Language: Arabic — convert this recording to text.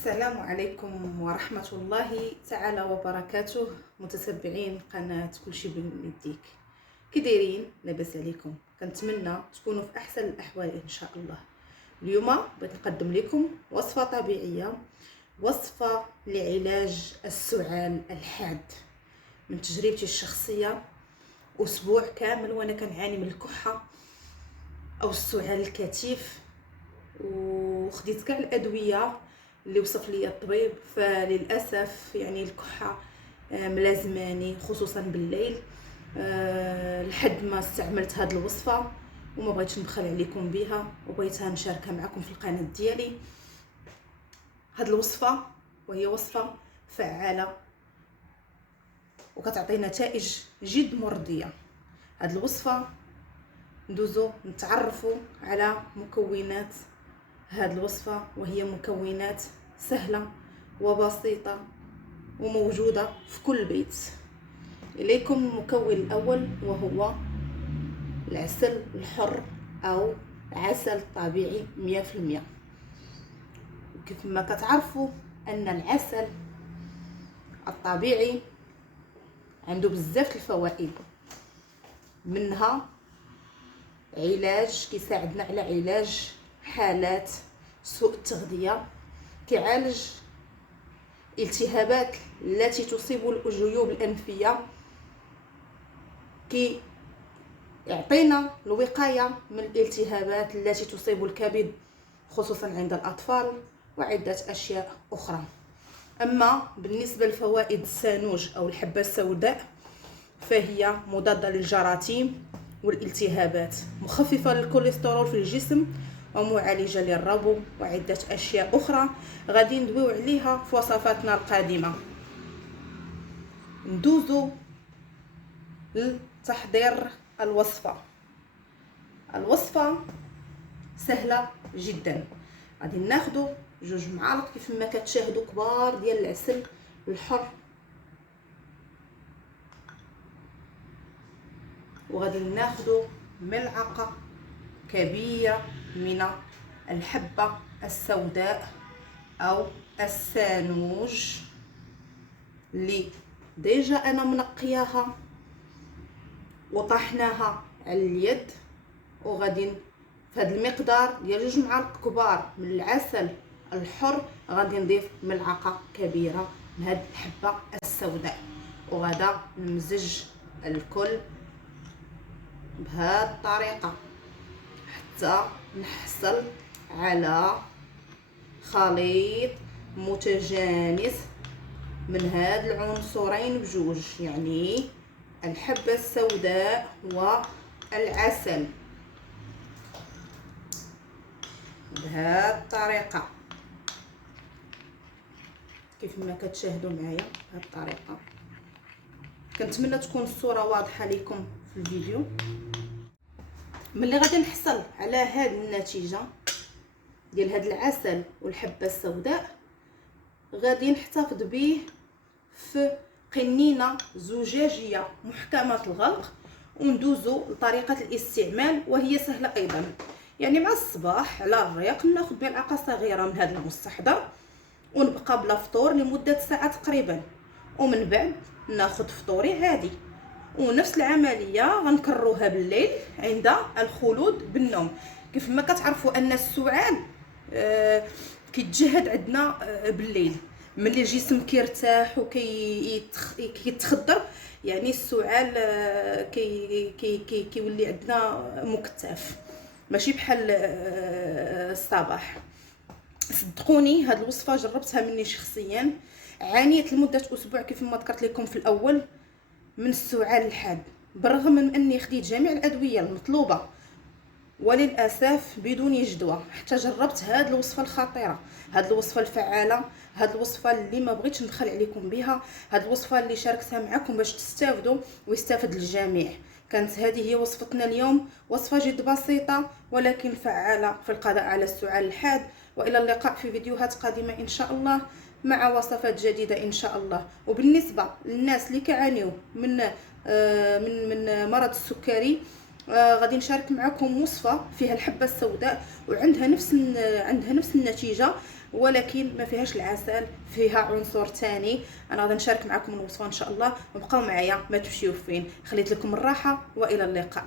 السلام عليكم ورحمة الله تعالى وبركاته. متتبعين قناة كلشي بين يديك، كي دايرين؟ لاباس عليكم؟ كنتمنى تكونوا في احسن الاحوال ان شاء الله. اليوم بغيت نقدم لكم وصفة طبيعية، وصفة لعلاج السعال الحاد. من تجربتي الشخصية، اسبوع كامل وانا كنعاني من الكحة او السعال الكثيف، وخديت كاع الادويه اللي وصف لي الطبيب، فللاسف يعني الكحه ملازماني خصوصا بالليل. لحد ما استعملت هذه الوصفه وما بغيتش نبخل عليكم بها، وبغيتها نشاركها معكم في القناه ديالي. هذه الوصفه وهي وصفه فعاله وكتعطي نتائج جد مرضيه. هذه الوصفه ندوزو نتعرفوا على مكونات هذه الوصفة، وهي مكونات سهلة وبسيطة وموجودة في كل بيت. إليكم المكون الأول وهو العسل الحر أو عسل طبيعي 100%. كيف ما كتعرفوا أن العسل الطبيعي عنده بزاف الفوائد، منها كيساعدنا على علاج حالات سوء التغذية، كيعالج التهابات التي تصيب الجيوب الأنفية، كي يعطينا الوقاية من الالتهابات التي تصيب الكبد خصوصا عند الأطفال، وعدة أشياء أخرى. أما بالنسبة لفوائد السانوج أو الحبة السوداء، فهي مضادة للجراثيم والالتهابات، مخففة للكوليسترول في الجسم، ومعالجة للربو، وعدة أشياء أخرى غادي ندويو عليها في وصفاتنا القادمة. ندوزو لتحضير الوصفة. الوصفة سهلة جدا. غادي ناخدو 2 معالق كيف ما كتشاهدوا كبار ديال العسل الحر، وغادي ناخدو ملعقة كبيرة من الحبة السوداء أو السانوج اللي ديجا أنا منقياها وطحناها على اليد. وغادي في هذا المقدار ديال 2 معالق كبار من العسل الحر غادي نضيف ملعقة كبيرة من هذه الحبة السوداء، وغادا نمزج الكل بهذه الطريقة حتى نحصل على خليط متجانس من هاد العنصرين بجوج، يعني الحبة السوداء والعسل، بهذه الطريقة كيف ما كتشاهدوا معايا. بهذه الطريقة كنتمنى تكون الصورة واضحة لكم في الفيديو. ملي غادي نحصل على هذه النتيجه ديال هذا العسل والحبه السوداء، غادي نحتفظ به في قنينه زجاجيه محكمه الغلق، وندوزو لطريقه الاستعمال وهي سهله ايضا. يعني مع الصباح على الريق ناخذ ملعقه صغيره من هذا المستحضر، ونبقى بلا فطور لمده ساعه تقريبا، ومن بعد ناخذ فطوري عادي. ونفس العمليه غنكروها بالليل عند الخلود بالنوم. كيف ما كتعرفوا ان السعال كيتجهد عندنا بالليل، ملي الجسم كيرتاح وكيتخدر، يعني السعال كيولي عندنا مكتف، ماشي بحال الصباح. صدقوني هاد الوصفه جربتها مني شخصيا، عانيت لمده اسبوع كيف ما ذكرت لكم في الاول من السعال الحاد، بالرغم من اني خديت جميع الادويه المطلوبه، وللاسف بدون جدوى. حتى جربت هذه الوصفه الخطيره، هذه الوصفه الفعاله، هذه الوصفه اللي ما بغيتش نبخل عليكم بها، هذه الوصفه اللي شاركتها معكم باش تستافدوا ويستافد الجميع. كانت هذه هي وصفتنا اليوم، وصفه جد بسيطه ولكن فعاله في القضاء على السعال الحاد. والى اللقاء في فيديوهات قادمه ان شاء الله مع وصفات جديده ان شاء الله. وبالنسبه للناس اللي كيعانيو من مرض السكري، غادي نشارك معكم وصفه فيها الحبه السوداء وعندها نفس النتيجه، ولكن ما فيهاش العسل، فيها عنصر ثاني. انا غادي نشارك معكم الوصفه ان شاء الله، وبقاو معايا ما تمشيو فين. خليت لكم الراحه والى اللقاء.